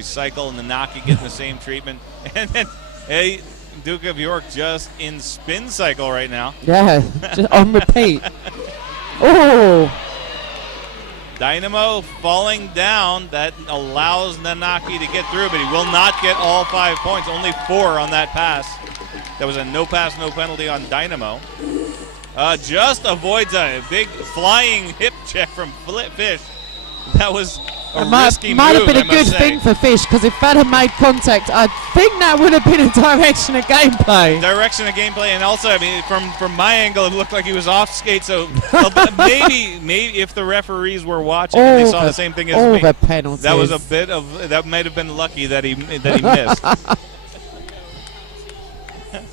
recycle. Nanaki getting the same treatment. And then, hey, Duke of York just in spin cycle right now. Yeah, just on repeat. Oh! Dynamo falling down. That allows Nanaki to get through, but he will not get all 5 points. Only 4 on that pass. That was a no pass, no penalty on Dynamo. Just avoids a big flying hip check from Fish. That was a risky move, might have been a I must good say. thing for Fish, because if that had made contact, I think that would have been a direction of gameplay. Direction of gameplay, and also, I mean, from my angle, it looked like he was off skate. So maybe if the referees were watching and they saw the same thing as me, the penalties. that was a bit of that might have been lucky that he missed.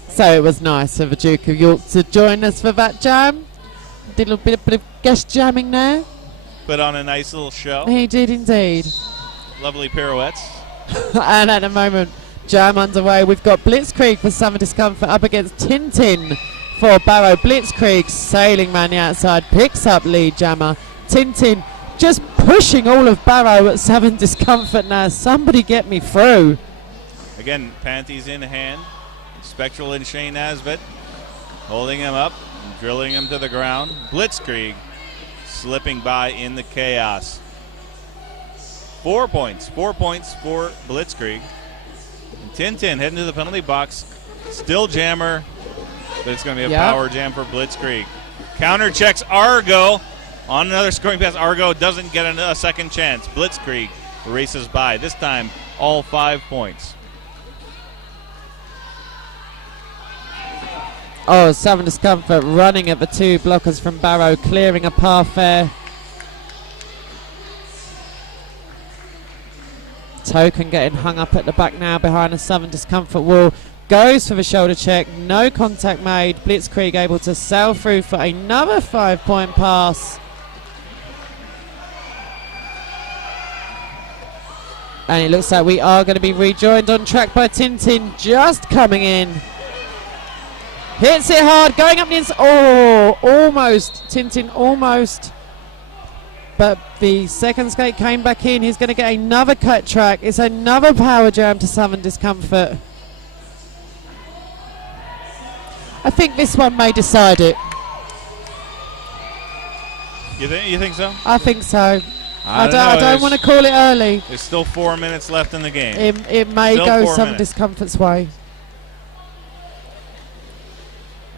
So it was nice of the Duke of York to join us for that jam. Did a little bit of guest jamming there. Put on a nice little show. He did indeed. Lovely pirouettes. And at the moment, jam underway. We've got Blitzkrieg for Summer Discomfort up against Tintin for Barrow. Blitzkrieg sailing man the outside, picks up lead jammer. Tintin just pushing all of Barrow at Summer Discomfort now. Somebody get me through. Again, panties in hand. Spectral and Shane Asvet holding him up, and drilling him to the ground. Blitzkrieg slipping by in the chaos. 4 points for Blitzkrieg. And Tintin heading to the penalty box. Still jammer, but it's going to be a power jam for Blitzkrieg. Counter checks Argo on another scoring pass. Argo doesn't get a second chance. Blitzkrieg races by. This time, all 5 points. Oh, Southern Discomfort running at the 2 blockers from Barrow, clearing a path there. Token getting hung up at the back now behind the Southern Discomfort wall. Goes for the shoulder check, no contact made. Blitzkrieg able to sail through for another 5-point pass. And it looks like we are going to be rejoined on track by Tintin, just coming in. Hits it hard, going up the inside. Oh, almost. Tintin almost. But the second skate came back in. He's going to get another cut track. It's another power jam to Southern Discomfort. I think this one may decide it. You think so? I think so. I don't don't want to call it early. There's still 4 minutes left in the game. It may still go 4 Southern minutes. Discomfort's way.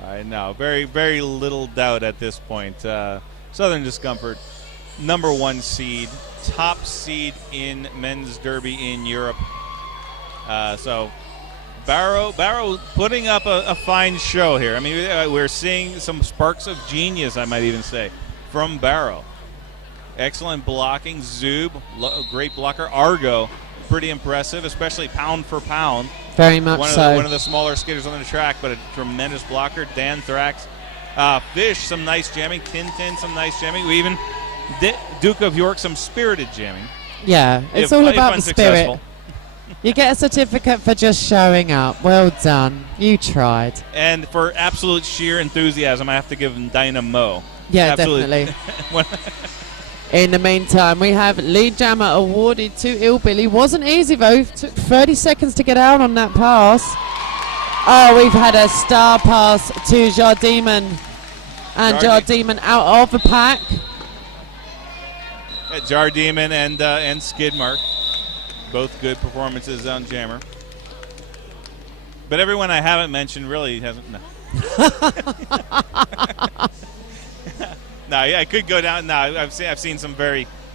I know. Very, very little doubt at this point. Southern Discomfort, number 1 seed, top seed in men's derby in Europe. So Barrow putting up a fine show here. I mean, we're seeing some sparks of genius, I might even say, from Barrow. Excellent blocking. Zub, great blocker. Argo, pretty impressive, especially pound for pound. Very much so. One of the smaller skaters on the track, but a tremendous blocker. Dan Thrax. Fish, some nice jamming. Tintin, some nice jamming. We even Duke of York, some spirited jamming. Yeah, it's all about the spirit. You get a certificate for just showing up. Well done. You tried. And for absolute sheer enthusiasm, I have to give him Dynamo. Yeah, definitely. In the meantime, we have lead jammer awarded to Illbilly. Wasn't easy though. Took 30 seconds to get out on that pass. Oh, we've had a star pass to Jardiman. And Jardiman out of the pack. Jardiman and Skidmark. Both good performances on jammer. But everyone I haven't mentioned really hasn't. No. No, yeah, I could go down. No, I've seen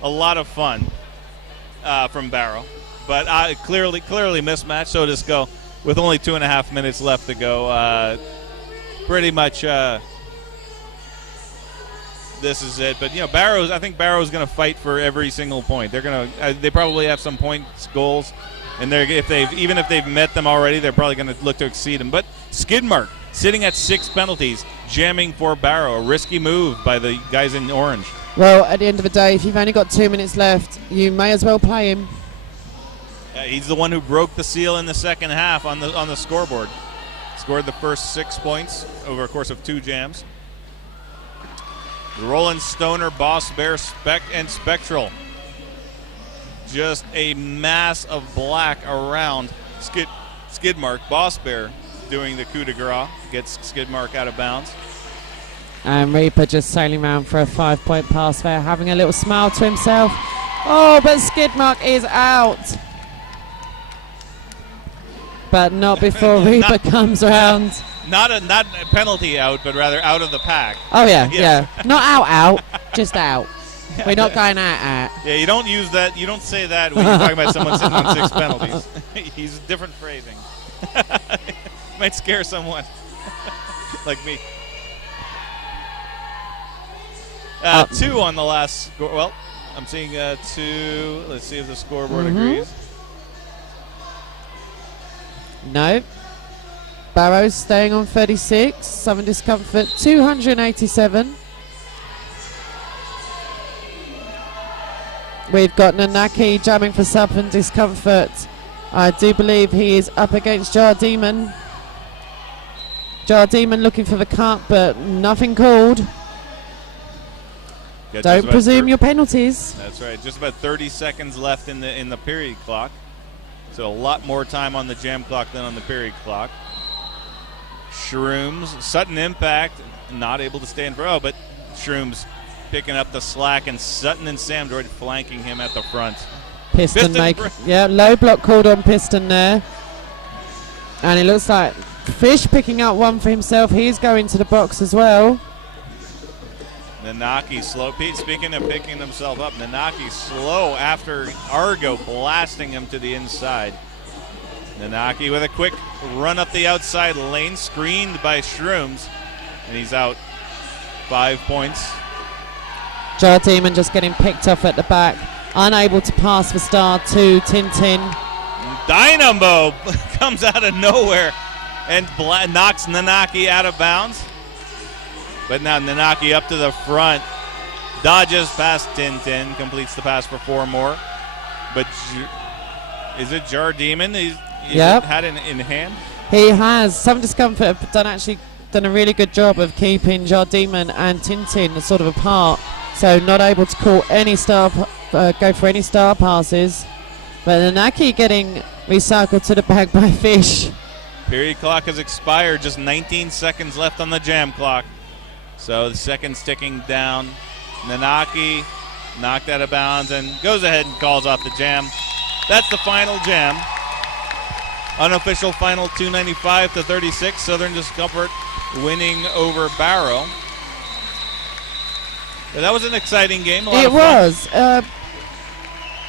a lot of fun from Barrow, but clearly mismatched. So just go with only 2.5 minutes left to go. Pretty much, this is it. But I think Barrow's going to fight for every single point. They probably have some points goals, and if they've met them already, they're probably going to look to exceed them. But Skidmark sitting at 6 penalties, jamming for Barrow. A risky move by the guys in orange. Well, at the end of the day, if you've only got 2 minutes left, you may as well play him. He's the one who broke the seal in the second half on the scoreboard. Scored the first 6 points over a course of 2 jams. Roland Stoner, Boss Bear, and Spectral just a mass of black around Skidmark. Boss Bear doing the coup de grace, gets Skidmark out of bounds. And Reaper just sailing around for a 5-point pass there, having a little smile to himself. Oh, but Skidmark is out. But not before Reaper comes around. Not a penalty out, but rather out of the pack. Oh, yeah. Not out, just out. We're not going out. Yeah, you don't use that. You don't say that when you're talking about someone sitting on 6 penalties. He's different phrasing. Might scare someone like me. 2 on the last score. Well, I'm seeing 2. Let's see if the scoreboard agrees. No. Barrow's staying on 36. Southern Discomfort 287. We've got Nanaki jamming for Southern Discomfort. I do believe he is up against Jar Demon. Jar Demon looking for the cut, but nothing called. Yeah, don't presume your penalties. That's right. Just about 30 seconds left in the period clock. So a lot more time on the jam clock than on the period clock. Shrooms, sudden impact, not able to stay in row, but Shrooms picking up the slack, and Sutton and Samdroid flanking him at the front. Piston low block called on Piston there. And it looks like Fish picking up one for himself. He's going to the box as well. Nanaki slow. Pete, speaking of picking himself up, Nanaki slow after Argo blasting him to the inside. Nanaki with a quick run up the outside lane, screened by Shrooms, and he's out. 5 points. Jar Demon just getting picked off at the back, unable to pass the star to Tintin. Dynamo comes out of nowhere and knocks Nanaki out of bounds. But now Nanaki up to the front, dodges past Tintin, completes the pass for 4 more. But is it Jar Demon? He's had it in hand? He has. Some Discomfort have done a really good job of keeping Jar Demon and Tintin sort of apart. So not able to call any go for any star passes. But Nanaki getting recycled to the bag by Fish. Period clock has expired. Just 19 seconds left on the jam clock. So the seconds ticking down. Nanaki knocked out of bounds and goes ahead and calls off the jam. That's the final jam. Unofficial final 295-36. Southern Discomfort winning over Barrow. But that was an exciting game. It was.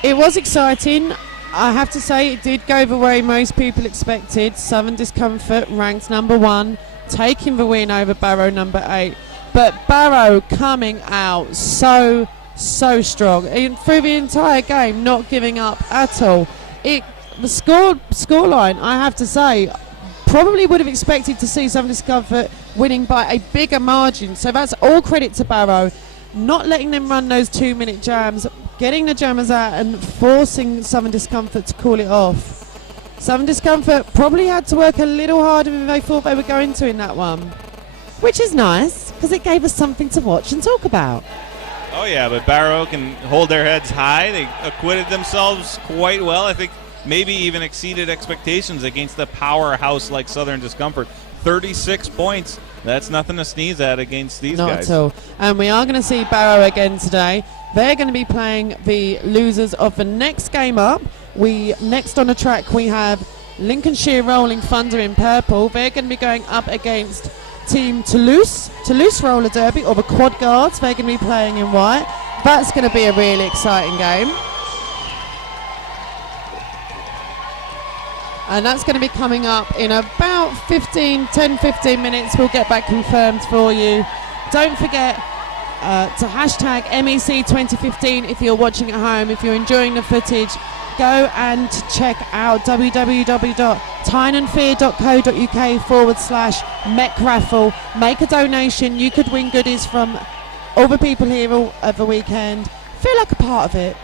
It was exciting. I have to say it did go the way most people expected. Southern Discomfort ranked number 1, taking the win over Barrow number 8. But Barrow coming out so strong through the entire game, not giving up at all. The scoreline, I have to say, probably would have expected to see Southern Discomfort winning by a bigger margin. So that's all credit to Barrow, not letting them run those 2-minute jams, getting the jammers out and forcing Southern Discomfort to call it off. Southern Discomfort probably had to work a little harder than they thought they were going to in that one, which is nice because it gave us something to watch and talk about. Oh yeah, but Barrow can hold their heads high. They acquitted themselves quite well. I think maybe even exceeded expectations against the powerhouse like Southern Discomfort. 36 points. That's nothing to sneeze at against these guys. Not at all. And we are going to see Barrow again today. They're going to be playing the losers of the next game up. Next on the track we have Lincolnshire Rolling Thunder in purple. They're going to be going up against Team Toulouse Roller Derby, or the Quad Guards. They're going to be playing in white. That's going to be a really exciting game. And that's going to be coming up in about 10-15 minutes. We'll get that confirmed for you. Don't forget to hashtag MEC2015 if you're watching at home. If you're enjoying the footage, go and check out www.tyneandfear.co.uk/MEC raffle. Make a donation. You could win goodies from all the people here all of the weekend. Feel like a part of it.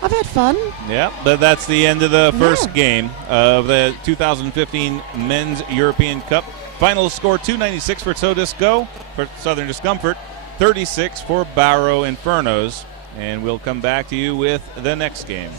I've had fun. Yeah, but that's the end of the first game of the 2015 Men's European Cup. Final score 296 for Southern Discomfort, 36 for Barrow Infernos. And we'll come back to you with the next game.